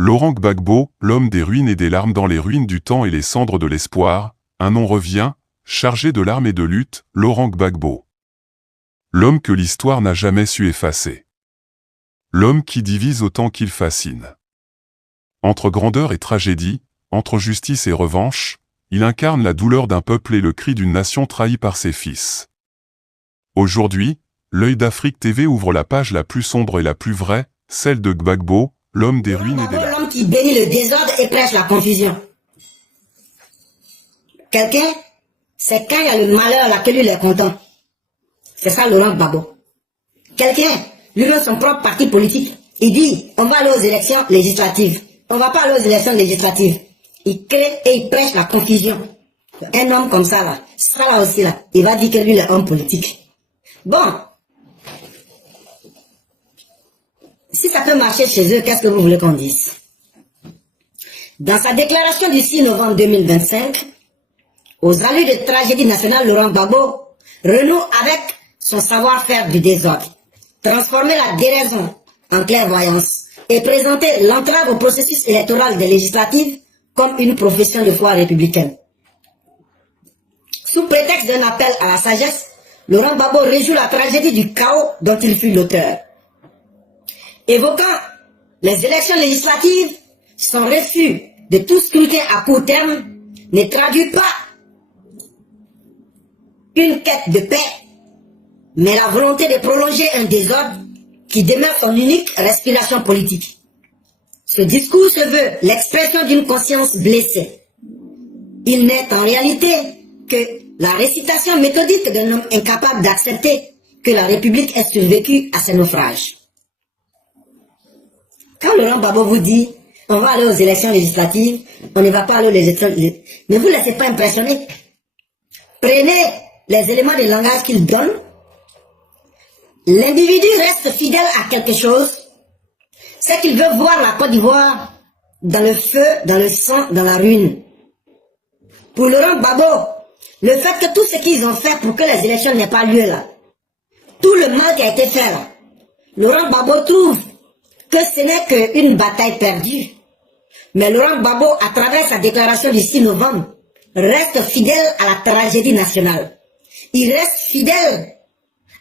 Laurent Gbagbo, l'homme des ruines et des larmes dans les ruines du temps et les cendres de l'espoir, un nom revient, chargé de larmes et de lutte, Laurent Gbagbo. L'homme que l'histoire n'a jamais su effacer. L'homme qui divise autant qu'il fascine. Entre grandeur et tragédie, entre justice et revanche, il incarne la douleur d'un peuple et le cri d'une nation trahie par ses fils. Aujourd'hui, l'œil d'Afrique TV ouvre la page la plus sombre et la plus vraie, celle de Gbagbo, l'homme des ruines et des larmes. L'homme qui bénit le désordre et prêche la confusion. Quelqu'un, c'est quand il y a le malheur là que lui il est content. C'est ça Laurent Gbagbo. Quelqu'un, lui-même son propre parti politique, il dit on va aller aux élections législatives. On va pas aller aux élections législatives. Il crée et il prêche la confusion. Un homme comme ça là, ça là aussi là, il va dire que lui il est homme politique. Bon. Si ça peut marcher chez eux, qu'est-ce que vous voulez qu'on dise? Dans sa déclaration du 6 novembre 2025, aux allures de tragédie nationale, Laurent Gbagbo renoue avec son savoir-faire du désordre, transformer la déraison en clairvoyance et présenter l'entrave au processus électoral des législatives comme une profession de foi républicaine. Sous prétexte d'un appel à la sagesse, Laurent Gbagbo réjoue la tragédie du chaos dont il fut l'auteur. Évoquant les élections législatives, son refus de tout scrutin à court terme ne traduit pas une quête de paix, mais la volonté de prolonger un désordre qui demeure son unique respiration politique. Ce discours se veut l'expression d'une conscience blessée. Il n'est en réalité que la récitation méthodique d'un homme incapable d'accepter que la République ait survécu à ses naufrages. Quand Laurent Gbagbo vous dit on va aller aux élections législatives, on ne va pas aller aux élections législatives, ne vous laissez pas impressionner. Prenez les éléments de langage qu'il donne. L'individu reste fidèle à quelque chose, c'est qu'il veut voir la Côte d'Ivoire dans le feu, dans le sang, dans la ruine. Pour Laurent Gbagbo, le fait que tout ce qu'ils ont fait pour que les élections n'aient pas lieu là, tout le mal qui a été fait là, Laurent Gbagbo trouve que ce n'est qu'une bataille perdue. Mais Laurent Gbagbo, à travers sa déclaration du 6 novembre, reste fidèle à la tragédie nationale. Il reste fidèle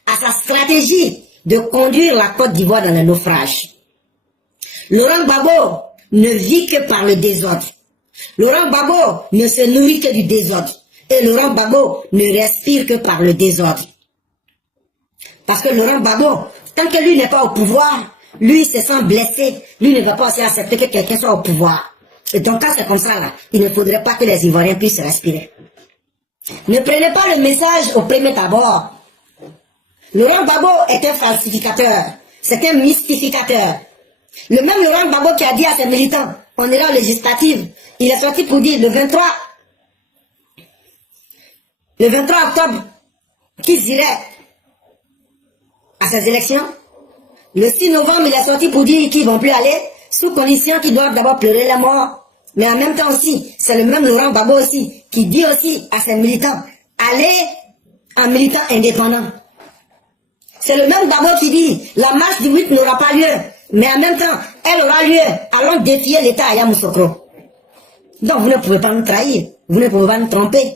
à sa stratégie de conduire la Côte d'Ivoire dans le naufrage. Laurent Gbagbo ne vit que par le désordre. Laurent Gbagbo ne se nourrit que du désordre. Et Laurent Gbagbo ne respire que par le désordre. Parce que Laurent Gbagbo, tant que lui n'est pas au pouvoir, lui se sent blessé, lui ne va pas aussi accepter que quelqu'un soit au pouvoir. Et donc quand c'est comme ça là, il ne faudrait pas que les Ivoiriens puissent respirer. Ne prenez pas le message au premier abord. Laurent Gbagbo est un falsificateur, c'est un mystificateur. Le même Laurent Gbagbo qui a dit à ses militants, on ira aux législatives, il est sorti pour dire le 23 octobre qu'ils iraient à ces élections. Le 6 novembre, il est sorti pour dire qu'ils ne vont plus aller, sous condition qu'ils doivent d'abord pleurer la mort. Mais en même temps aussi, c'est le même Laurent Gbagbo aussi, qui dit aussi à ses militants, allez en militant indépendant. C'est le même Gbagbo qui dit, la marche du 8 n'aura pas lieu, mais en même temps, elle aura lieu, allons défier l'État à Yamoussoukro. Donc vous ne pouvez pas nous trahir, vous ne pouvez pas nous tromper.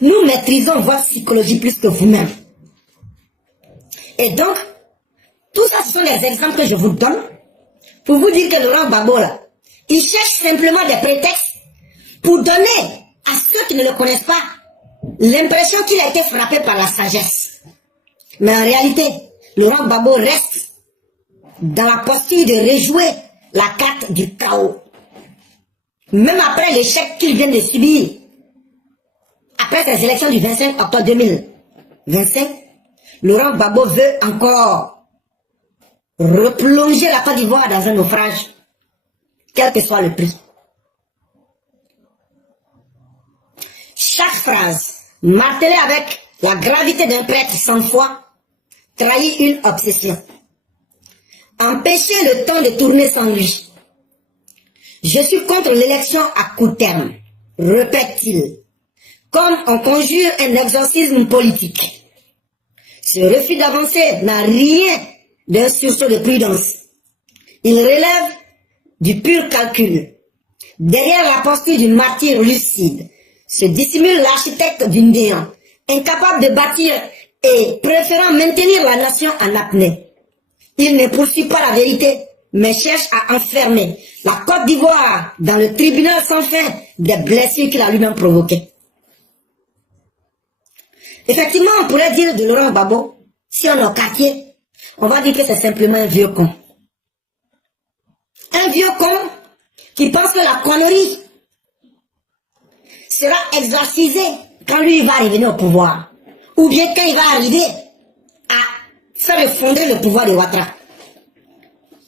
Nous maîtrisons votre psychologie plus que vous-même. Et donc, tout ça, ce sont les exemples que je vous donne pour vous dire que Laurent Gbagbo, là, il cherche simplement des prétextes pour donner à ceux qui ne le connaissent pas l'impression qu'il a été frappé par la sagesse. Mais en réalité, Laurent Gbagbo reste dans la posture de rejouer la carte du chaos. Même après l'échec qu'il vient de subir, après ces élections du 25 octobre 2025, Laurent Gbagbo veut encore replonger la Côte d'Ivoire dans un naufrage, quel que soit le prix. Chaque phrase, martelée avec la gravité d'un prêtre sans foi, trahit une obsession. Empêcher le temps de tourner sans lui. Je suis contre l'élection à court terme, répète-t-il, comme on conjure un exorcisme politique. Ce refus d'avancer n'a rien d'un sursaut de prudence. Il relève du pur calcul. Derrière la posture du martyr lucide, se dissimule l'architecte du néant, incapable de bâtir et préférant maintenir la nation en apnée. Il ne poursuit pas la vérité, mais cherche à enfermer la Côte d'Ivoire dans le tribunal sans fin des blessures qu'il a lui-même provoquées. Effectivement, on pourrait dire de Laurent Gbagbo, si on est au quartier, on va dire que c'est simplement un vieux con. Un vieux con qui pense que la connerie sera exorcisée quand lui va revenir au pouvoir. Ou bien quand il va arriver à faire effondrer le pouvoir de Ouattara.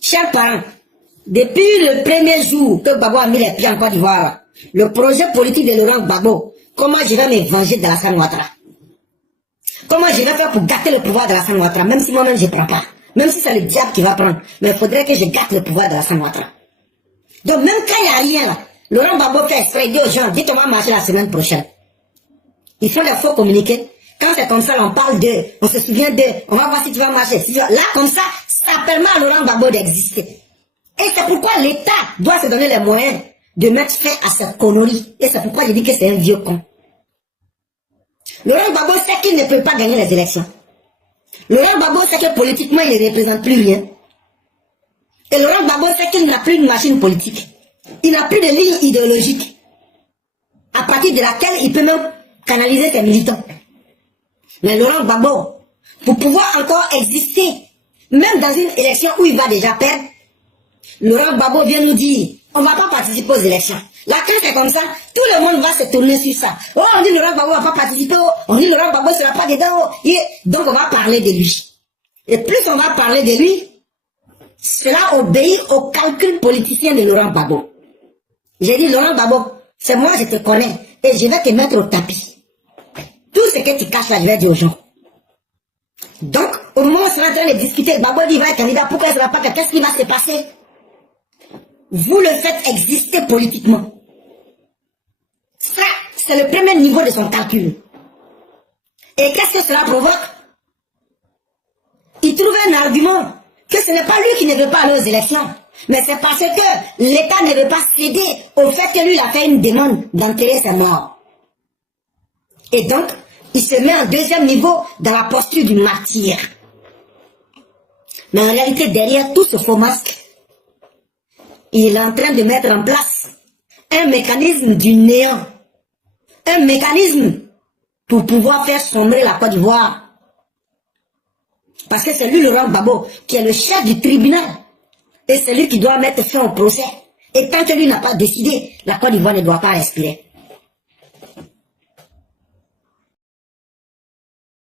Chers parents, depuis le premier jour que Gbagbo a mis les pieds en Côte d'Ivoire, le projet politique de Laurent Gbagbo, comment je vais me venger de Alassane Ouattara? Comment je vais faire pour gâter le pouvoir de Alassane Ouattara, même si moi-même je ne prends pas? Même si c'est le diable qui va prendre, mais il faudrait que je gâte le pouvoir de Alassane Ouattara. Donc même quand il n'y a rien là, Laurent Gbagbo fait exprès, dit aux gens, dites on va marcher la semaine prochaine. Ils font des faux communiqués. Quand c'est comme ça, on parle d'eux, on se souvient d'eux, on va voir si tu vas marcher. Là, comme ça permet à Laurent Gbagbo d'exister. Et c'est pourquoi l'État doit se donner les moyens de mettre fin à cette connerie. Et c'est pourquoi je dis que c'est un vieux con. Laurent Gbagbo sait qu'il ne peut pas gagner les élections. Laurent Gbagbo sait que politiquement, il ne représente plus rien. Et Laurent Gbagbo sait qu'il n'a plus une machine politique. Il n'a plus de ligne idéologique à partir de laquelle il peut même canaliser ses militants. Mais Laurent Gbagbo, pour pouvoir encore exister, même dans une élection où il va déjà perdre, Laurent Gbagbo vient nous dire, on ne va pas participer aux élections. Là, quand c'est comme ça, tout le monde va se tourner sur ça. Oh, on dit Laurent Gbagbo ne va pas participer, oh, on dit Laurent Gbagbo ne sera pas dedans, oh. Donc on va parler de lui. Et plus on va parler de lui, cela obéit au calcul politicien de Laurent Gbagbo. J'ai dit, Laurent Gbagbo, c'est moi, je te connais, et je vais te mettre au tapis. Tout ce que tu caches là, je vais dire aux gens. Donc, au moment où on sera en train de discuter, Gbagbo dit, il va être candidat, pourquoi il ne sera pas, qu'est-ce qui va se passer? Vous le faites exister politiquement. Ça, c'est le premier niveau de son calcul. Et qu'est-ce que cela provoque? Il trouve un argument que ce n'est pas lui qui ne veut pas aller aux élections, mais c'est parce que l'État ne veut pas céder au fait que lui il a fait une demande d'enterrer ses morts. Et donc, il se met en deuxième niveau dans la posture du martyr. Mais en réalité, derrière tout ce faux masque, il est en train de mettre en place un mécanisme du néant. Un mécanisme pour pouvoir faire sombrer la Côte d'Ivoire. Parce que c'est lui, Laurent Gbagbo, qui est le chef du tribunal. Et c'est lui qui doit mettre fin au procès. Et tant que lui n'a pas décidé, la Côte d'Ivoire ne doit pas respirer.